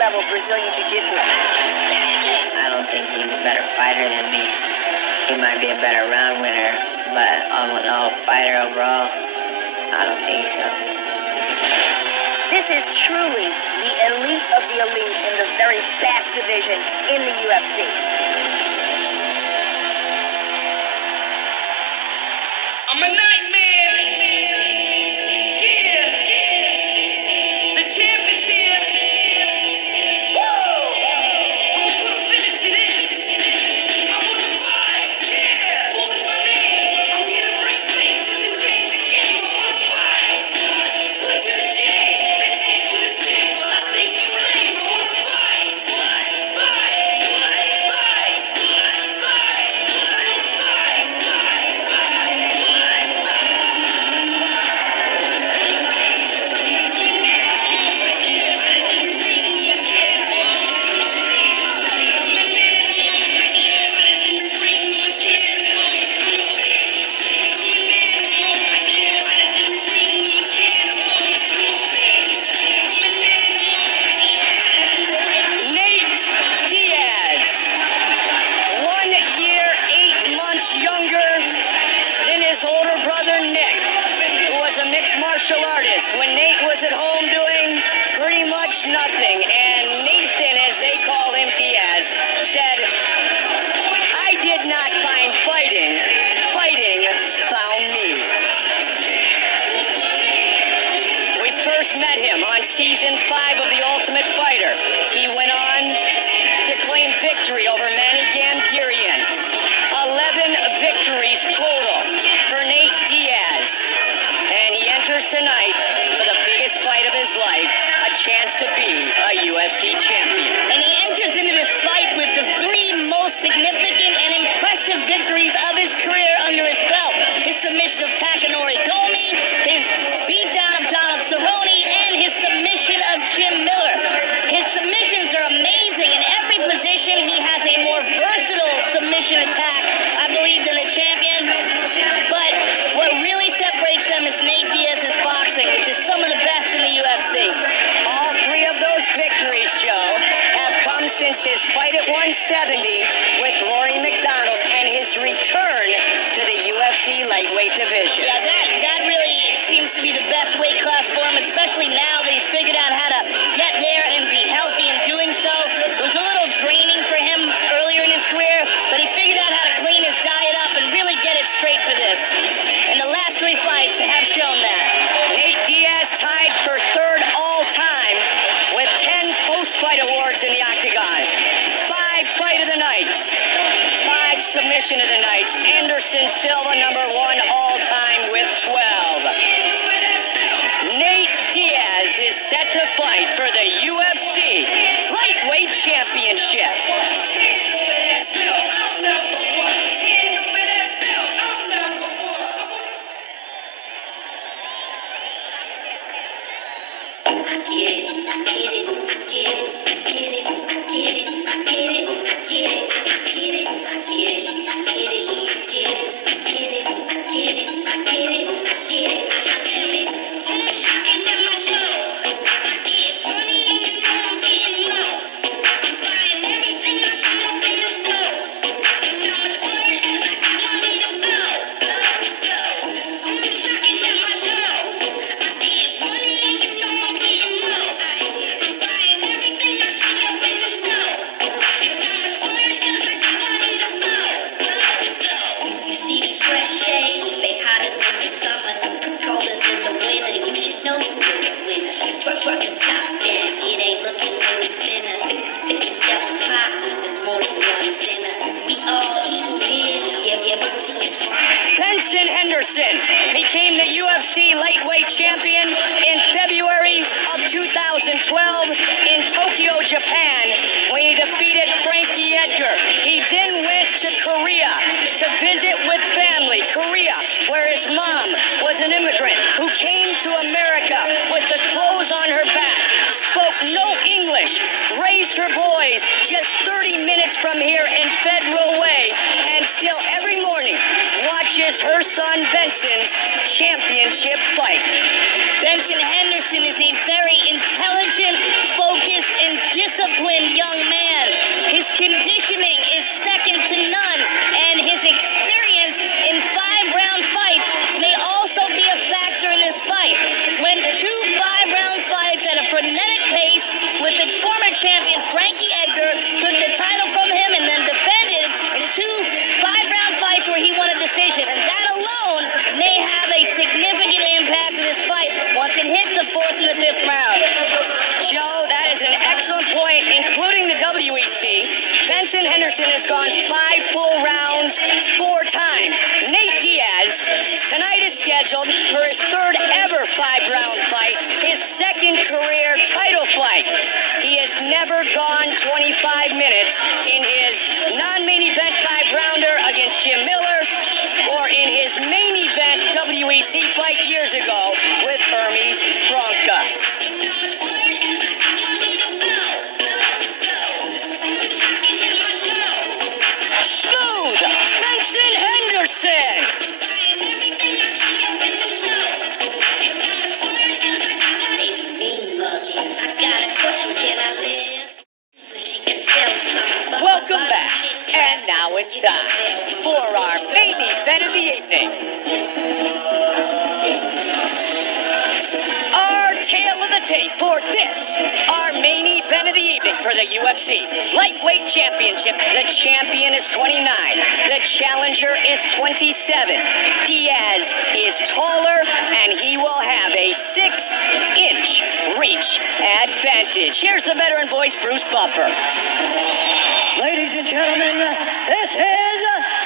high-level Brazilian Jiu-Jitsu. I don't think he's a better fighter than me. He might be a better round winner, but all in all, fighter overall, I don't think so. This is truly the elite of the elite in the very fast division in the UFC. I'm a nightmare. Yeah. The champ is here. Woo! I'm gonna finish this. I wanna fight. Yeah. What is my name? I'm here to bring things to the change the game. I wanna fight. Put to the shame. Sit next to the champ while I think you lame. I wanna fight. Nate Diaz, 1 year, 8 months younger than his older brother Nick, who was a mixed martial artist when Nate was at home doing pretty much nothing. And Nathan, as they call him, Diaz, said, "I did not find fighting. Fighting found me." We first met him on season 5 of The Ultimate Fighter. He went on to claim victory over Manny Gambirian. 11 victories total for Nate Diaz. And he enters tonight for the biggest fight of his life, a chance to be a UFC champion. And he enters into this fight with the 3 most significant and impressive victories of his career under his belt. His submission of Takanori Gomi, his beatdown of Donald Cerrone, and his submission of Jim Miller. His submissions are amazing. In every position, he has a more versatile submission attack, I believe, than the champion. But what really separates them is Nate Diaz's boxing, which is some of the best in the UFC. All 3 of those victories, Joe, have come since his fight at 170 with Rory McDonald and his return to the UFC lightweight division. Yeah, that really seems to be the best weight class for him, especially now that he's figured out how to get there and be healthy in doing so. It was a little draining for him earlier in his career, but he figured out how to clean his diet up and really get it straight for this. And the last 3 fights have shown that. Nate Diaz tied for 3rd all-time with 10 post-fight awards in the octagon. 5 fight of the night. 5 submission of the night. Anderson Silva, number 1 all-time with 12. Nate Diaz is set to fight for the UFC lightweight championship. Benson Henderson became the UFC lightweight champion in February of 2012 in Tokyo, Japan, when he defeated Frankie Edgar. He then went to Korea to visit with family. Korea, where his mom was an immigrant who came to America with the clothes on her back, spoke no English, raised her boys just 30 minutes from here in Federal Way, and still every morning watches her son Benson's championship fight. Benson Henderson is a very intelligent, focused, and disciplined Henderson has gone 5 full rounds 4 times. Nate Diaz tonight is scheduled for his 3rd ever 5-round fight, his 2nd career title fight. He has never gone 25 minutes in his non-main event 5-rounder against Jim Miller or in his main event WEC fight years ago with Hermes Bronca. Smooth Benson Henderson. Welcome back. And now it's time for our main event of the evening. Our tale of the tape for this, our main event of the evening for the UFC Lightweight Championship. The champion is 29. The challenger is 27. Diaz is taller, and he will have a 6-inch reach advantage. Here's the veteran voice, Bruce Buffer. Ladies and gentlemen, this is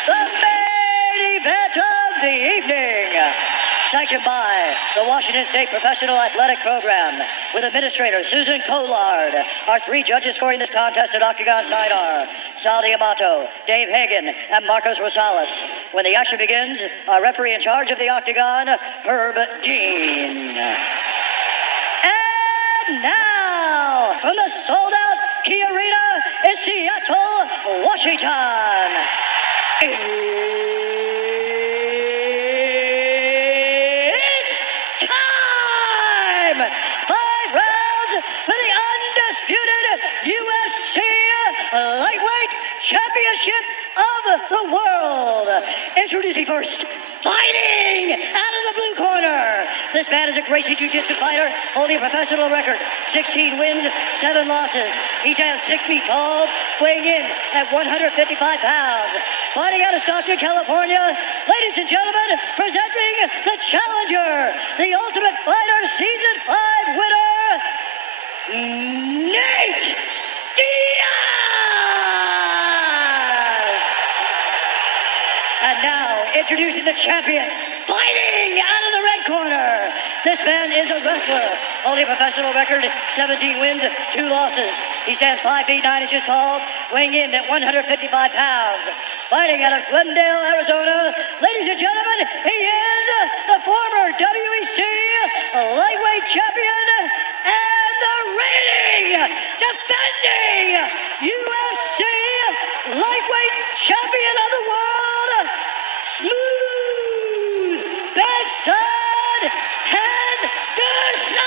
the main event of the evening. Sanctioned by the Washington State Professional Athletic Program, with Administrator Susan Collard. Our 3 judges scoring this contest at Octagon side are Sal Diamato, Dave Hagan, and Marcos Rosales. When the action begins, our referee in charge of the Octagon, Herb Dean. And now, from the sold-out Key Arena in Seattle, Washington. It's time! 5 rounds for the undisputed UFC Lightweight Championship of the world. Introducing first, fighting out of the blue corner. This man is a Gracie Jiu-Jitsu fighter, holding a professional record, 16 wins, 7 losses. He stands 6 feet tall, weighing in at 155 pounds. Fighting out of Stockton, California, ladies and gentlemen, presenting the challenger, the Ultimate Fighter Season 5 winner, Nate Diaz! And now, introducing the champion, fighting out of the red corner. This man is a wrestler, holding a professional record, 17 wins, 2 losses. He stands 5 feet 9 inches tall, weighing in at 155 pounds. Fighting out of Glendale, Arizona, ladies and gentlemen, he is the former WEC lightweight champion and the reigning, defending UFC lightweight champion of the world, Smooth Benson Henderson!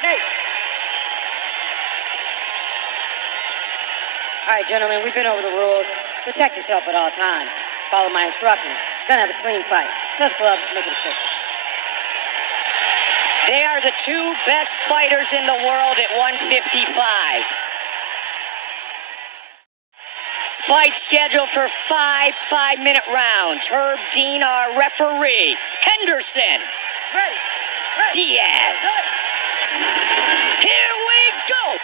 Nate. All right, gentlemen, we've been over the rules. Protect yourself at all times. Follow my instructions. Gonna have a clean fight. Just gloves, make it official. They are the 2 best fighters in the world at 155. Fight scheduled for 5 5-minute rounds. Herb Dean, our referee. Henderson. Ready. Diaz. Here we go.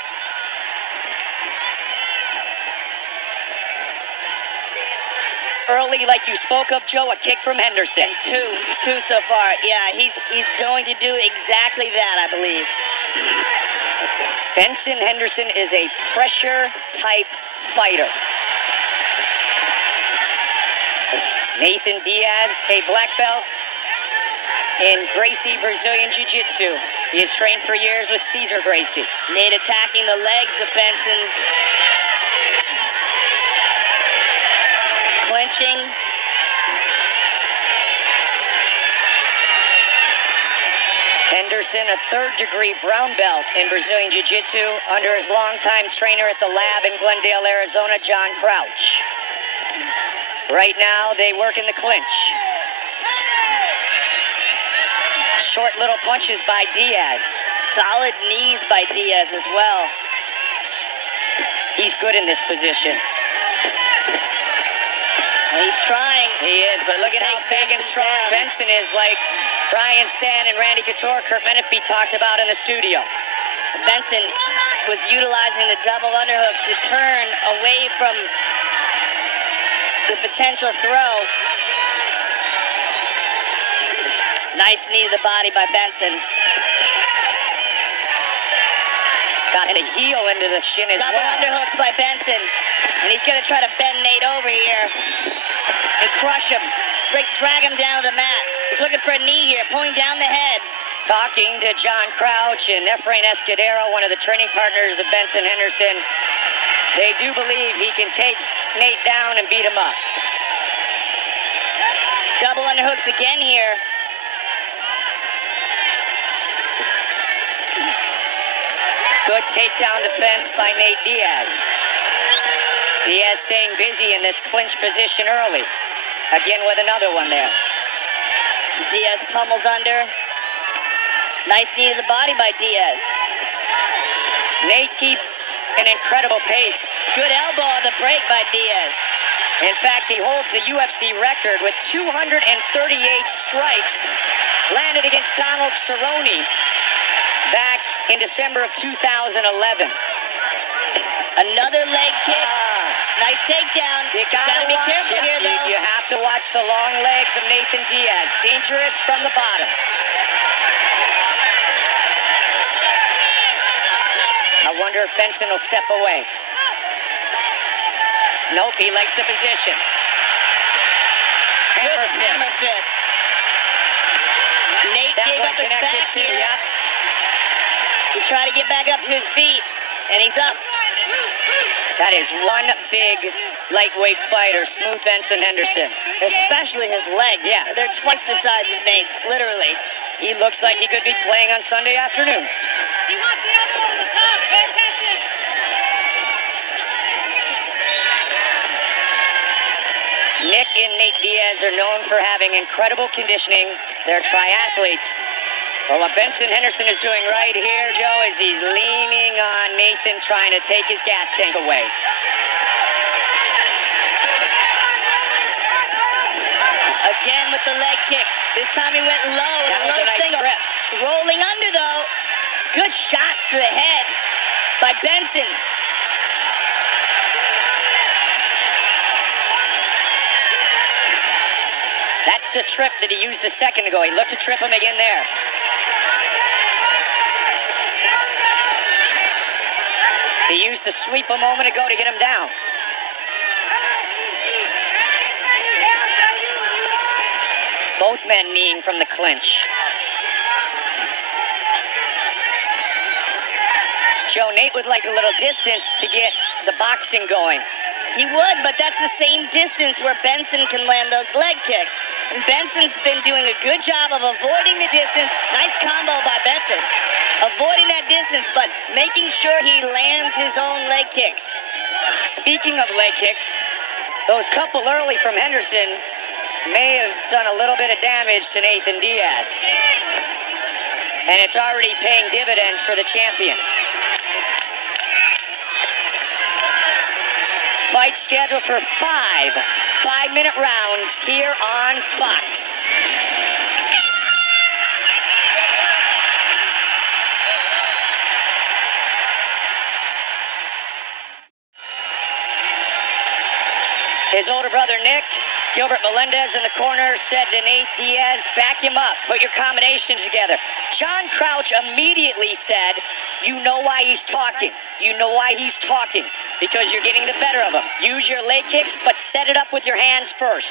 Early, like you spoke of, Joe, a kick from Henderson. Two so far. Yeah, he's going to do exactly that, I believe. Benson Henderson is a pressure-type fighter. Nathan Diaz, a black belt in Gracie Brazilian Jiu-Jitsu. He has trained for years with Cesar Gracie. Nate attacking the legs of Benson. Clenching. Henderson, a 3rd-degree brown belt in Brazilian Jiu-Jitsu under his longtime trainer at the lab in Glendale, Arizona, John Crouch. Right now, they work in the clinch. Short little punches by Diaz. Solid knees by Diaz as well. He's good in this position. And he's trying He is, but look at how big and strong Benson is, like Brian Stan and Randy Couture, Kurt Menefee talked about in the studio. Benson was utilizing the double underhooks to turn away from the potential throw. Nice knee to the body by Benson. Got a heel into the shin as Double well. underhooks by Benson. And he's going to try to bend Nate over here and crush him. Drag him down to the mat. He's looking for a knee here, pulling down the head. Talking to John Crouch and Efrain Escudero, one of the training partners of Benson Henderson. They do believe he can take Nate down and beat him up. Double underhooks again here. Good takedown defense by Nate Diaz. Diaz staying busy in this clinch position early. Again with another one there. Diaz pummels under. Nice knee to the body by Diaz. Nate keeps an incredible pace. Good elbow on the break by Diaz. In fact, he holds the UFC record with 238 strikes landed against Donald Cerrone back in December of 2011. Another leg kick. Nice takedown. You gotta be watch careful it. here, though. You have to watch the long legs of Nathan Diaz. Dangerous from the bottom. I wonder if Benson will step away. Nope, he likes the position. Hammer fist. Nate That gave one up his connected back too, here. yep. He tried to get back up to his feet, and he's up. That is one big lightweight fighter, Smooth Benson Henderson. Especially his legs. Yeah. They're twice the size of Nate's, literally. He looks like he could be playing on Sunday afternoons. He wants the elbow on the top. Pay attention. Nick and Nate Diaz are known for having incredible conditioning. They're triathletes. Well, what Benson Henderson is doing right here, Joe, is he's leaning on Nathan, trying to take his gas tank away. Again with the leg kick. This time he went low. That a was low a nice single. grip. Rolling under, though. Good shots to the head by Benson. That's the trip that he used a second ago. He looked to trip him again there. He used the sweep a moment ago to get him down. Both men kneeing from the clinch. Joe, Nate would like a little distance to get the boxing going. He would, but that's the same distance where Benson can land those leg kicks. And Benson's been doing a good job of avoiding the distance. Nice combo by Benson. Avoiding that distance, but making sure he lands his own leg kicks. Speaking of leg kicks, those couple early from Henderson may have done a little bit of damage to Nathan Diaz. And it's already paying dividends for the champion. Fight scheduled for 5-minute rounds here on Fox. His older brother, Nick, Gilbert Melendez in the corner, said to Nate Diaz, back him up, put your combinations together. John Crouch immediately said, you know why he's talking. You know why he's talking. Because you're getting the better of him. Use your leg kicks, but set it up with your hands first.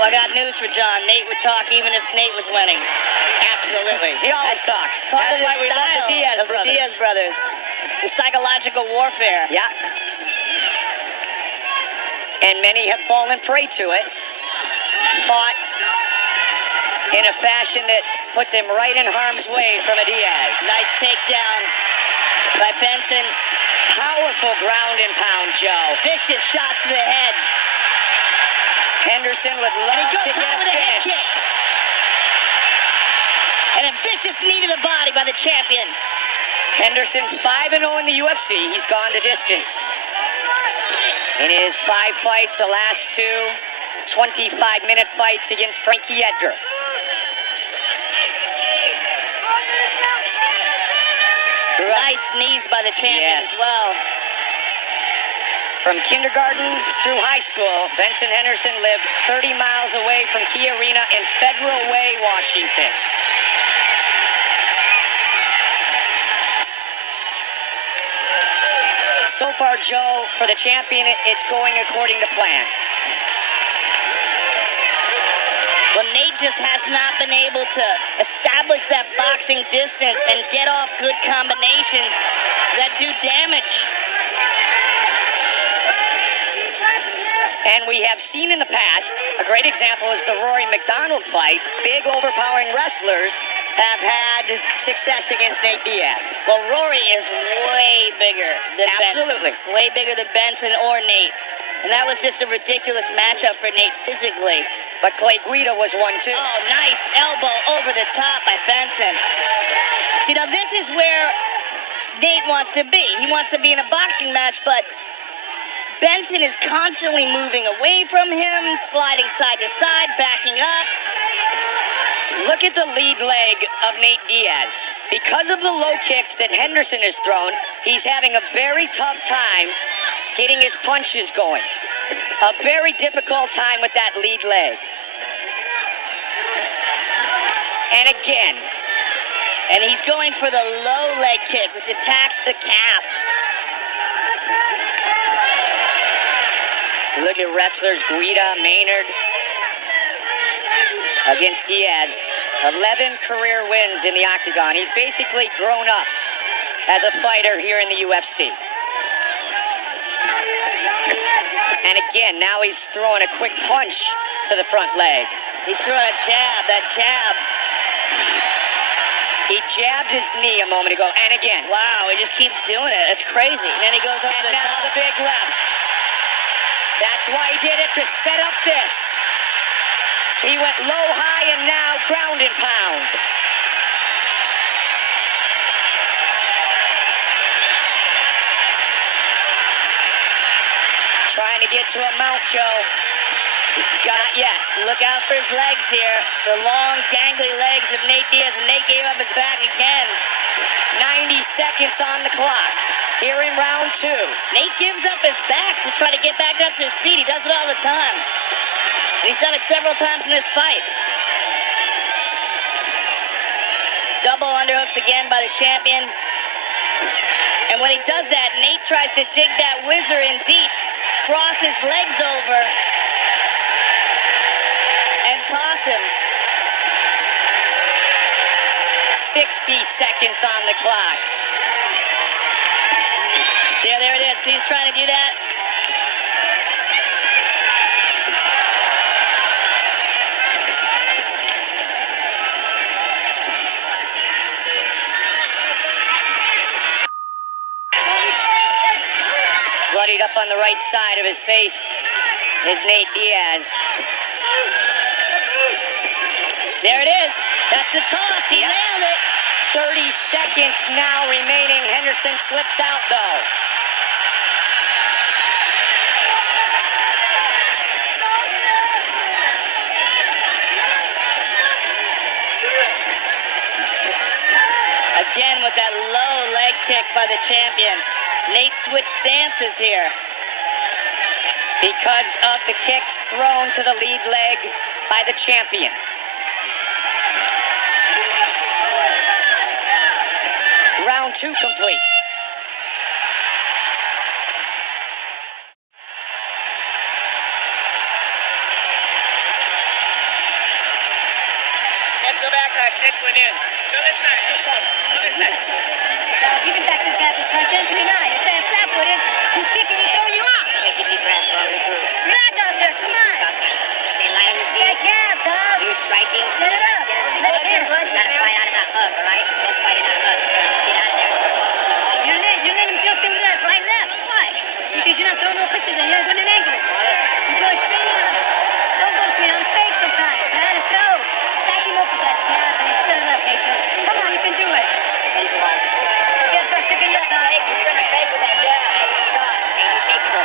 Well, I got news for John. Nate would talk even if Nate was winning. Absolutely. He always talks. Part That's of why we love the Diaz of brothers. The Diaz brothers. The psychological warfare. Yeah. And many have fallen prey to it. Fought in a fashion that put them right in harm's way from a Diaz. Nice takedown by Benson. Powerful ground and pound, Joe. Vicious shot to the head. Henderson would love to get a with a head finish. kick. And a vicious knee to the body by the champion. Henderson 5-0 in the UFC. He's gone the distance. In his 5 fights, the last 2, 25-minute fights against Frankie Edgar. Nice knees by the champion as well. From kindergarten through high school, Benson Henderson lived 30 miles away from Key Arena in Federal Way, Washington. So far, Joe, for the champion, it's going according to plan. Well, Nate just has not been able to establish that boxing distance and get off good combinations that do damage. And we have seen in the past, a great example is the Rory McDonald fight. Big, overpowering wrestlers have had success against Nate Diaz. Well, Rory is way bigger than Absolutely. Benson. Way bigger than Benson or Nate. And that was just a ridiculous matchup for Nate physically. But Clay Guida was one, too. Oh, nice elbow over the top by Benson. See, now this is where Nate wants to be. He wants to be in a boxing match, but Benson is constantly moving away from him, sliding side to side, backing up. Look at the lead leg of Nate Diaz. Because of the low kicks that Henderson has thrown, he's having a very tough time getting his punches going. A very difficult time with that lead leg. And again. And he's going for the low leg kick, which attacks the calf. Look at wrestlers Guida, Maynard against Diaz. 11 career wins in the octagon. He's basically grown up as a fighter here in the UFC. And again, now he's throwing a quick punch to the front leg. He's throwing a jab, that jab. He jabbed his knee a moment ago, and again. Wow, he just keeps doing it. It's crazy. And then he goes up And to the now top. the big left. That's why he did it, to set up this. He went low, high, and now ground and pound. Trying to get to a mount, Joe. Not yet. Look out for his legs here. The long, gangly legs of Nate Diaz, and Nate gave up his back again. 90 seconds on the clock. Here in round 2. Nate gives up his back to try to get back up to his feet. He does it all the time. And he's done it several times in this fight. Double underhooks again by the champion. And when he does that, Nate tries to dig that whizzer in deep, cross his legs over, and toss him. 60 seconds on the clock. Yeah, there it is. He's trying to do that. Bloodied up on the right side of his face is Nate Diaz. There it is. That's the toss. He nailed it. 30 seconds now remaining. Henderson slips out, though. Again with that low leg kick by the champion. Nate switched stances here. Because of the kicks thrown to the lead leg by the champion. Round 2 complete. Let's go back on this one in. So this side, this side. You can back this guy for potentially not. You're saying flat-footed. He's kicking, he's throwing you off. Take a deep breath, bro. Relax out there, come on. Stay light on his feet. That jab, dog. You're striking. Set it up. Let it in. Gotta fight out of that hook, all right? Don't fight in that hook. Get out of there. You let him jump in with that right left. Why? Because you're not throwing no pitches and you're not going to angle it. You go straight on. Don't go straight on. Fake sometimes, man. It's throw. Back him up with that jab and set it up, Nathan. Come on, you can do it. Just start sticking that dog. You're gonna fake with that jab. Take the shot. Hey, you take the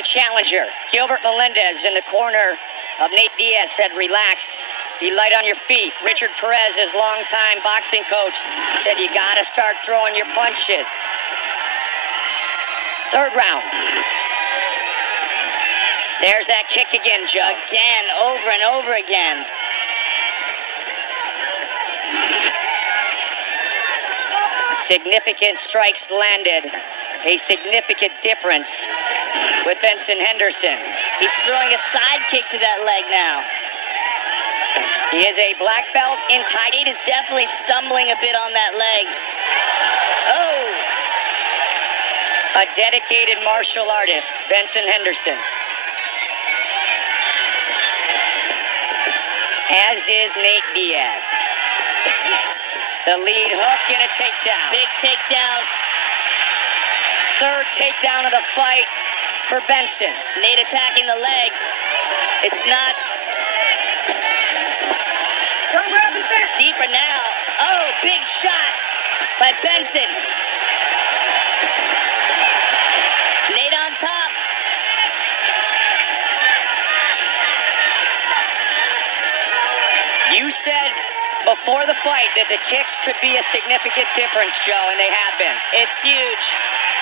the challenger. Gilbert Melendez in the corner of Nate Diaz said, relax, be light on your feet. Richard Perez, his longtime boxing coach, said you gotta start throwing your punches. Third round. There's that kick again, Joe. Again, over and over again. Significant strikes landed. A significant difference with Benson Henderson. He's throwing a side kick to that leg now. He is a black belt in Thai. Nate is definitely stumbling a bit on that leg. Oh! A dedicated martial artist, Benson Henderson. As is Nate Diaz. The lead hook and a takedown. Big takedown. Third takedown of the fight for Benson. Nate attacking the leg. It's not deeper now. Oh, big shot by Benson. Nate on top. You said before the fight that the kicks could be a significant difference, Joe, and they have been. It's huge.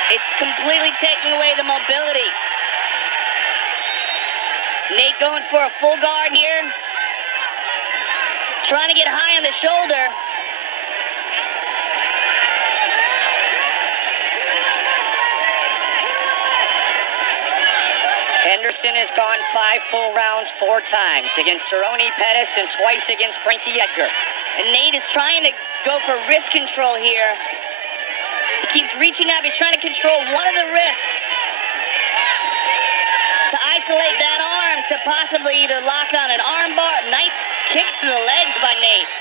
It's completely taking away the mobility. Nate going for a full guard here. Trying to get high on the shoulder. Henderson has gone 5 full rounds 4 times against Cerrone Pettis and twice against Frankie Edgar. And Nate is trying to go for wrist control here. He keeps reaching up. He's trying to control one of the wrists to isolate that arm to possibly either lock on an arm bar. Nice kicks to the legs by Nate.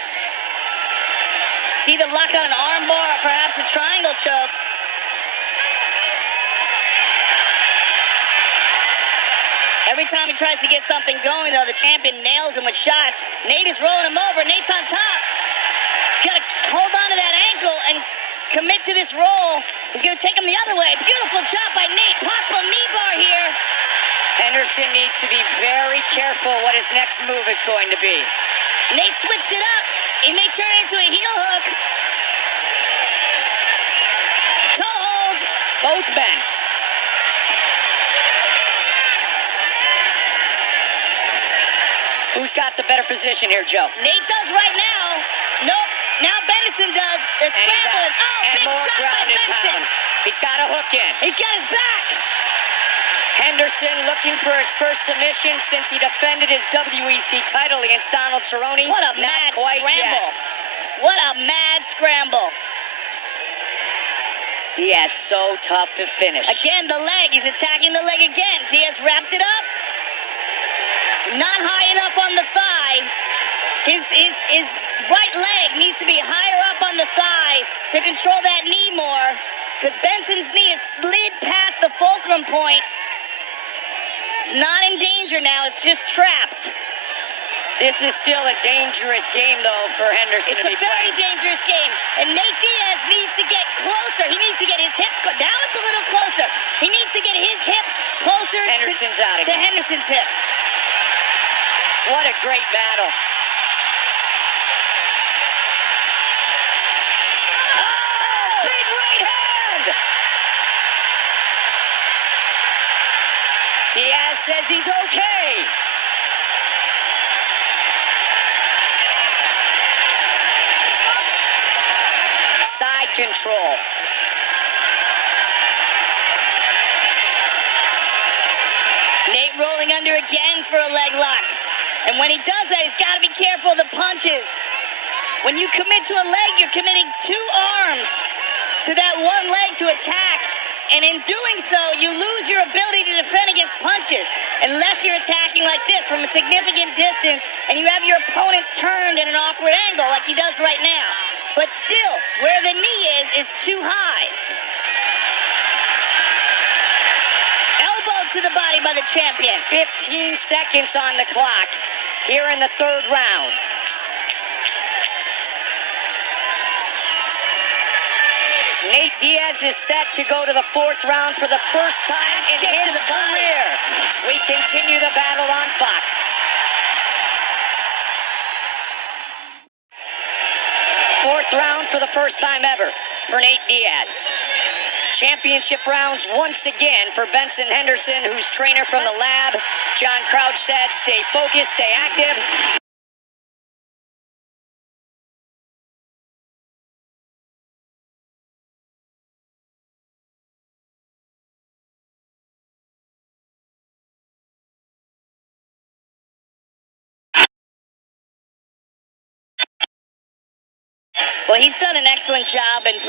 See the lock on an arm bar or perhaps a triangle choke. Every time he tries to get something going, though, the champion nails him with shots. Nate is rolling him over. Nate's on top. He's got to hold on to that ankle and commit to this roll. He's going to take him the other way. Beautiful job by Nate. Possible knee bar here. Henderson needs to be very careful what his next move is going to be. Nate switched it up. He may turn it into a heel hook. Toe hold. Both men. Who's got the better position here, Joe? Nate does right now. Nope. Now Benson does. The scramble is and big more shot ground by and Benson. pound. He's got a hook in. He's got his back. Henderson looking for his first submission since he defended his WEC title against Donald Cerrone. What a Not mad quite scramble. Yet. What a mad scramble. Diaz so tough to finish. Again, the leg. He's attacking the leg again. Diaz wrapped it up. Not high enough on the thigh. His right leg needs to be higher up on the thigh to control that knee more, because Benson's knee has slid past the fulcrum point. It's not in danger now. It's just trapped. This is still a dangerous game, though, for Henderson It's to a be very playing. dangerous game. And Nate Diaz needs to get closer. He needs to get his hips. Now it's a little closer. He needs to get his hips closer Henderson's out to again. Henderson's hips. What a great battle. Oh, big right hand! Diaz says he's okay. Side control. Nate rolling under again for a leg lock. And when he does that, he's got to be careful of the punches. When you commit to a leg, you're committing 2 arms to that one leg to attack. And in doing so, you lose your ability to defend against punches. Unless you're attacking like this from a significant distance and you have your opponent turned at an awkward angle like he does right now. But still, where the knee is too high. Elbow to the body by the champion. 15 seconds on the clock here in the 3rd round. Nate Diaz is set to go to the fourth round for the first time in his career. We continue the battle on Fox. Fourth round for the first time ever for Nate Diaz. Championship rounds once again for Benson Henderson, whose trainer from the lab, John Crouch, said, stay focused, stay active. Well, he's done an excellent job in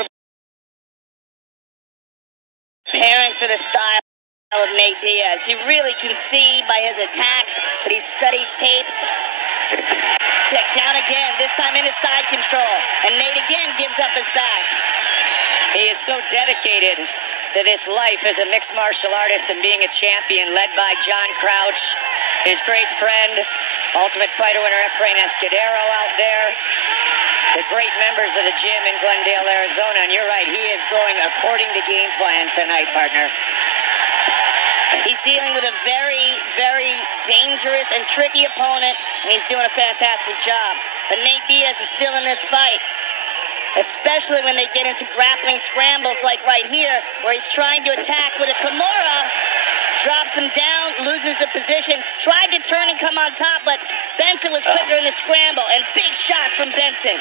preparing for the style of Nate Diaz. You really can see by his attacks that he's studied tapes. Check down again, this time into side control. And Nate again gives up his back. He is so dedicated to this life as a mixed martial artist and being a champion, led by John Crouch, his great friend, Ultimate Fighter winner Efrain Escudero out there, the great members of the gym in Glendale, Arizona. And you're right, he is going according to game plan tonight, partner. He's dealing with a very, very dangerous and tricky opponent, and he's doing a fantastic job. But Nate Diaz is still in this fight, especially when they get into grappling scrambles like right here, where he's trying to attack with a Kimura, drops him down, loses the position, tried to turn and come on top, but Benson was quicker in the scramble, and big shots from Benson.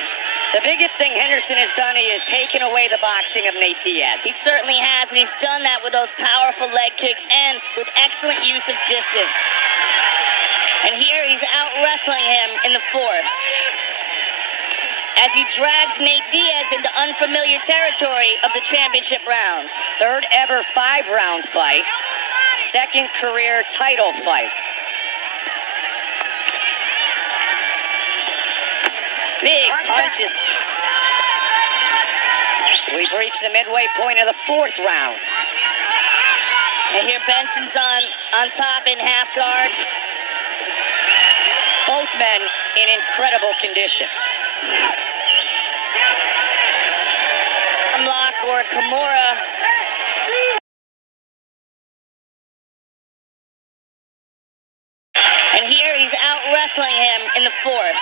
The biggest thing Henderson has done, he has taken away the boxing of Nate Diaz. He certainly has, and he's done that with those powerful leg kicks and with excellent use of distance. And here he's out wrestling him in the fourth, as he drags Nate Diaz into unfamiliar territory of the championship rounds. Third ever 5-round fight. Second career title fight. Big punches. We've reached the midway point of the fourth round. And here Benson's on top in half guard. Both men in incredible condition. Lock or Kimura. And here he's out wrestling him in the fourth,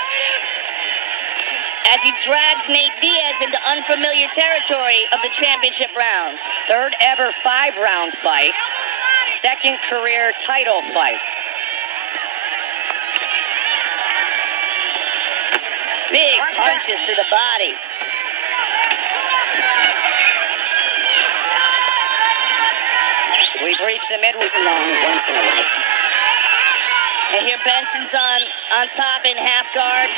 as he drags Nate Diaz into unfamiliar territory of the championship rounds. Third ever 5-round fight. Second career title fight. Big punches to the body. We've reached the midway. And here Benson's on top in half guard.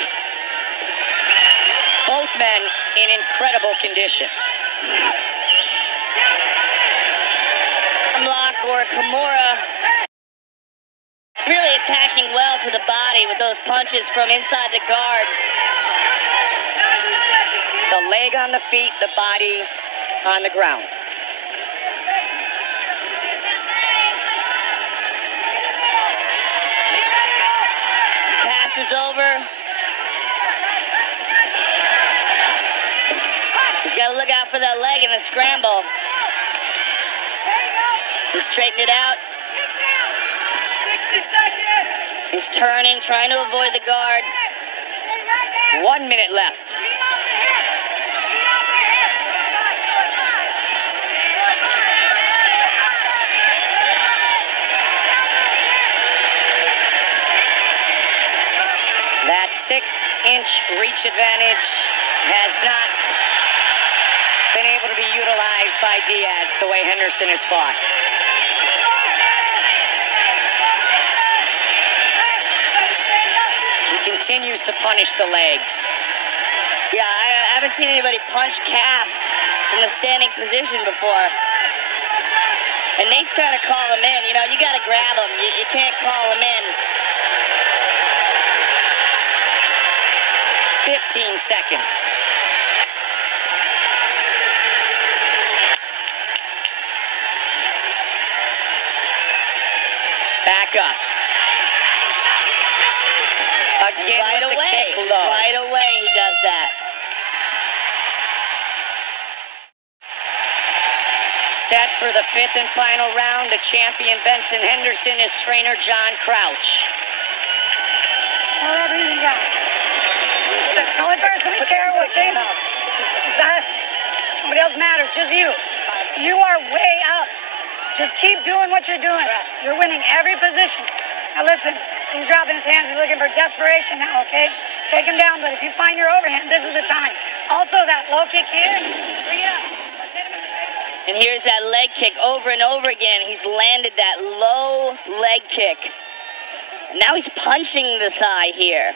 Both men in incredible condition. Lock or Kimura. Really attacking well to the body with those punches from inside the guard. The leg on the feet, the body on the ground. Pass is over. He's got to look out for that leg in the scramble. He's straightening it out. He's turning, trying to avoid the guard. 1 minute left. That 6-inch reach advantage has not been able to be utilized by Diaz the way Henderson has fought. He continues to punish the legs. Yeah, I haven't seen anybody punch calves from the standing position before. And Nate's trying to call him in. You know, you got to grab him. You can't call him in. 15 seconds. Back up. Again Right with the away. kick low. Right away he does that. Set for the fifth and final round, the champion Benson Henderson is trainer John Crouch. Whatever you got. The only person we care what came out is us. Nobody else matters, just you. You are way up. Just keep doing what you're doing. You're winning every position. Now listen, he's dropping his hands. He's looking for desperation now, okay? Take him down, but if you find your overhand, this is the time. Also, that low kick here, bring it up. Let's hit him in the face. And here's that leg kick over and over again. He's landed that low leg kick. Now he's punching the thigh here.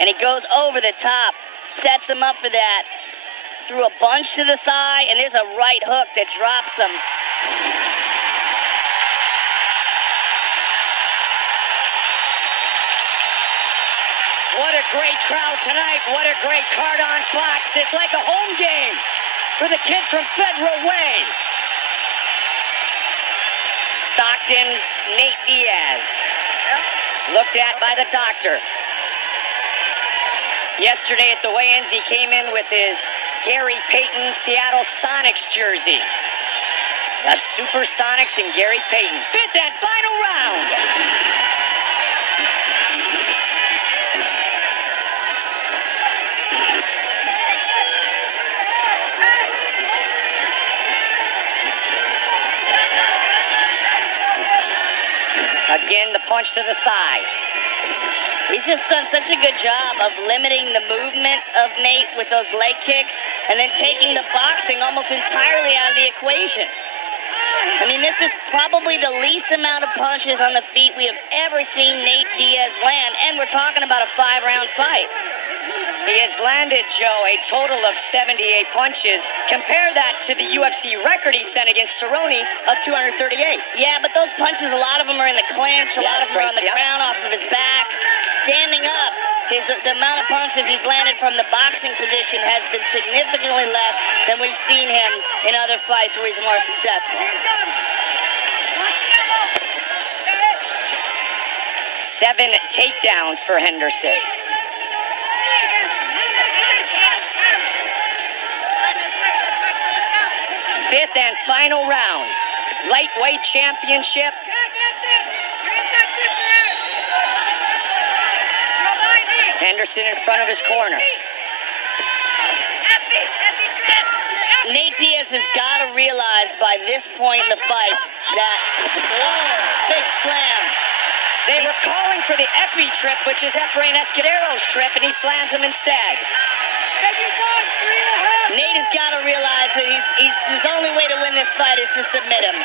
And he goes over the top, sets him up for that. Threw a bunch to the thigh, and there's a right hook that drops him. What a great crowd tonight. What a great card on Fox. It's like a home game for the kid from Federal Way. Stockton's Nate Diaz. Looked at by the doctor. Yesterday at the weigh-ins, he came in with his Gary Payton Seattle Sonics jersey. The Supersonics and Gary Payton. Fifth and final round. Again, the punch to the thigh. He's just done such a good job of limiting the movement of Nate with those leg kicks and then taking the boxing almost entirely out of the equation. I mean, this is probably the least amount of punches on the feet we have ever seen Nate Diaz land, and we're talking about a 5-round fight. He has landed, Joe, a total of 78 punches. Compare that to the UFC record he set against Cerrone of 238. Yeah, but those punches, a lot of them are in the clinch, a lot of them are on the ground, off of his back. Standing up, the amount of punches he's landed from the boxing position has been significantly less than we've seen him in other fights where he's more successful. 7 takedowns for Henderson. Fifth and final round. Lightweight championship. Henderson in front of his corner. Nate Diaz has got to realize by this point in the fight that, big slam. They were calling for the Epi trip, which is Efrain Escudero's trip, and he slams him instead. Nate has got to realize that his only way to win this fight is to submit him.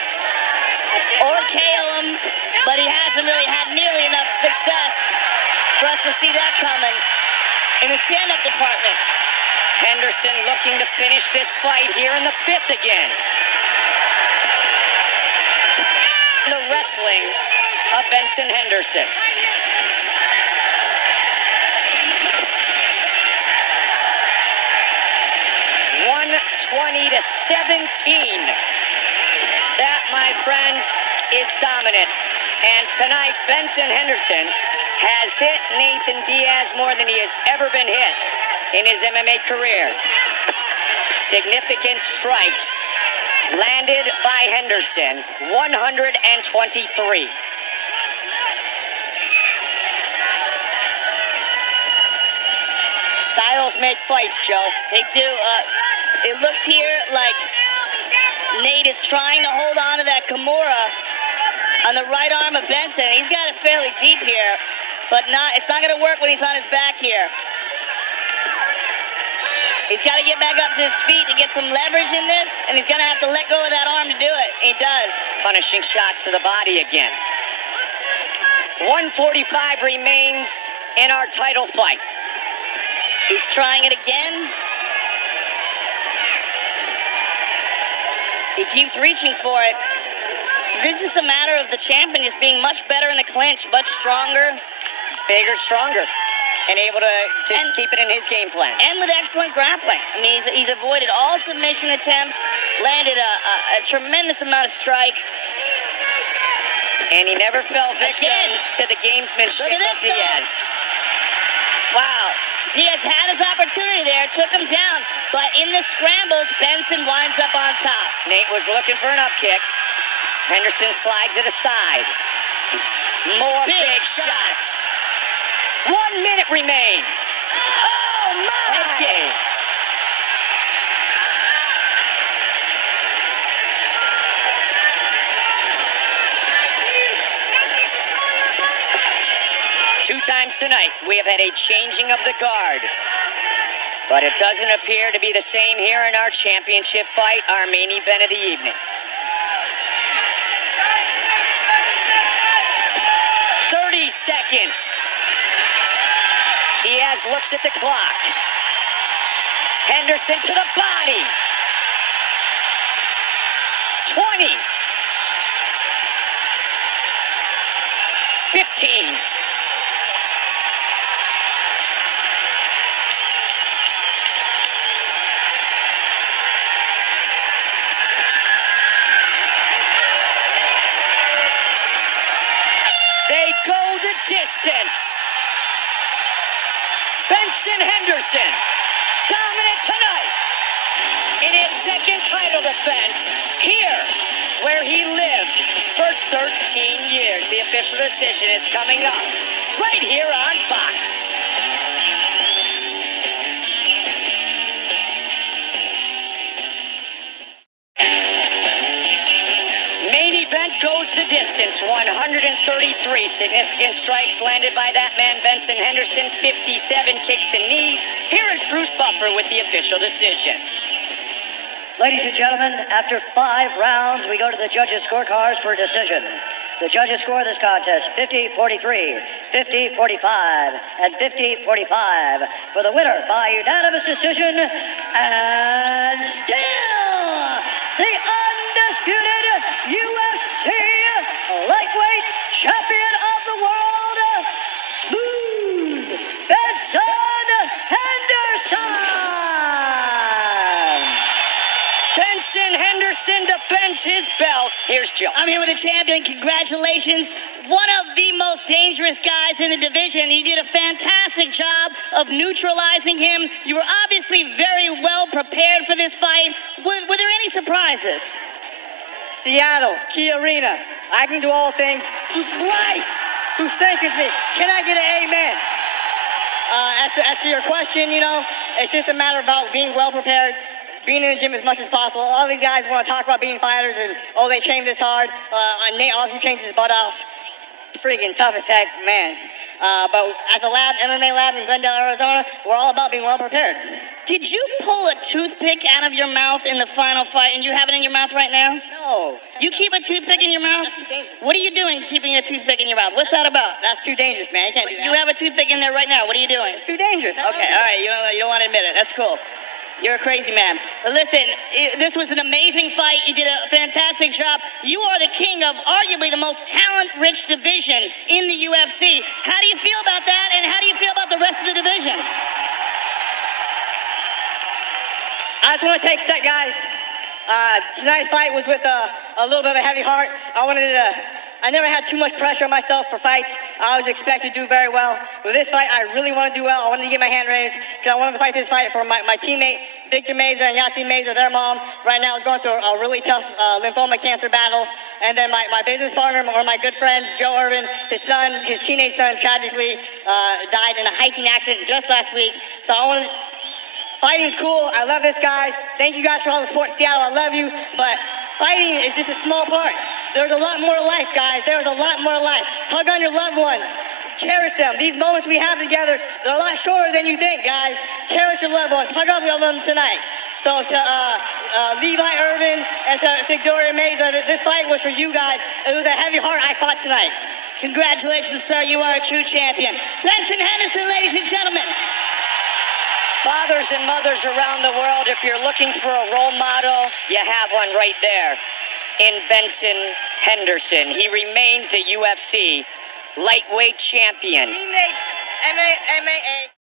Or KO him, but he hasn't really had nearly enough success for us to see that coming in the stand-up department. Henderson looking to finish this fight here in the fifth again. The wrestling of Benson Henderson. $120-17. That, my friends, is dominant. And tonight, Benson Henderson has hit Nathan Diaz more than he has ever been hit in his MMA career. Significant strikes landed by Henderson, 123. Styles make fights, Joe. They do. It looks here like Nate is trying to hold on to that Kimura on the right arm of Benson. He's got it fairly deep here, but it's not going to work when he's on his back here. He's got to get back up to his feet to get some leverage in this, and he's going to have to let go of that arm to do it. He does. Punishing shots to the body again. 145 remains in our title fight. He's trying it again. He keeps reaching for it. This is a matter of the champion just being much better in the clinch, much stronger. Bigger, stronger, and able to keep it in his game plan. And with excellent grappling. I mean, he's avoided all submission attempts, landed a tremendous amount of strikes. And he never fell victim to the gamesmanship of Diaz. Wow. Diaz had his opportunity there, took him down, but in the scrambles, Benson winds up on top. Nate was looking for an up kick. Henderson slides it aside. More big shots. 1 minute remains. Oh, my! Head kick. Two times tonight, we have had a changing of the guard. But it doesn't appear to be the same here in our championship fight, our main event of the evening. 30 seconds. Diaz looks at the clock. Henderson to the body. 20. 15. They go the distance. Benson Henderson, dominant tonight in his second title defense here where he lived for 13 years. The official decision is coming up right here on Fox. Main event goes the distance. 133 significant strikes landed by that man, Benson Henderson. 57 kicks and knees. Here is Bruce Buffer with the official decision. Ladies and gentlemen, after 5 rounds, we go to the judges' scorecards for a decision. The judges score this contest 50-43, 50-45, and 50-45 for the winner by unanimous decision, and still the undisputed UFC lightweight champion of the world, Smooth Benson Henderson. Benson Henderson defends his belt. Here's Joe. I'm here with the champion. Congratulations. One of the most dangerous guys in the division. You did a fantastic job of neutralizing him. You were obviously very well prepared for this fight. Were there any surprises? Seattle, Key Arena. I can do all things through Christ who strengthens me. Can I get an amen? As to your question, you know, it's just a matter about being well prepared, being in the gym as much as possible. All these guys want to talk about being fighters and, oh, they train this hard. Nate obviously trains his butt off. Friggin' tough as heck, man. But at the lab, MMA lab in Glendale, Arizona, we're all about being well prepared. Did you pull a toothpick out of your mouth in the final fight, and you have it in your mouth right now? No. You keep a toothpick in your mouth? That's too dangerous. What are you doing keeping a toothpick in your mouth? What's that about? That's too dangerous, man. You can't do that. You have a toothpick in there right now. What are you doing? It's too dangerous. Okay, all right. You don't want to admit it. That's cool. You're a crazy man. Listen, this was an amazing fight. You did a fantastic job. You are the king of arguably the most talent-rich division in the UFC. How do you feel about that, and how do you feel about the rest of the division? I just want to take a sec, guys. Tonight's fight was with a little bit of a heavy heart. I never had too much pressure on myself for fights. I was expected to do very well. With this fight, I really want to do well. I wanted to get my hand raised because I wanted to fight this fight for my teammate, Victor Meza and Yasin Meza, their mom. Right now is going through a really tough lymphoma cancer battle. And then my business partner, or my good friend, Joe Irvin, his teenage son, tragically died in a hiking accident just last week. So I wanted... Fighting's cool. I love this guy. Thank you guys for all the support. Seattle, I love you. But fighting is just a small part. There's a lot more to life, guys. There's a lot more to life. Hug on your loved ones. Cherish them. These moments we have together, they're a lot shorter than you think, guys. Cherish your loved ones. Hug up with them tonight. So to Levi Irvin and to Victoria Meza, this fight was for you guys. It was a heavy heart I fought tonight. Congratulations, sir. You are a true champion. Benson Henderson, ladies and gentlemen. Fathers and mothers around the world, if you're looking for a role model, you have one right there in Benson Henderson. He remains a UFC lightweight champion. Teammate, MMA.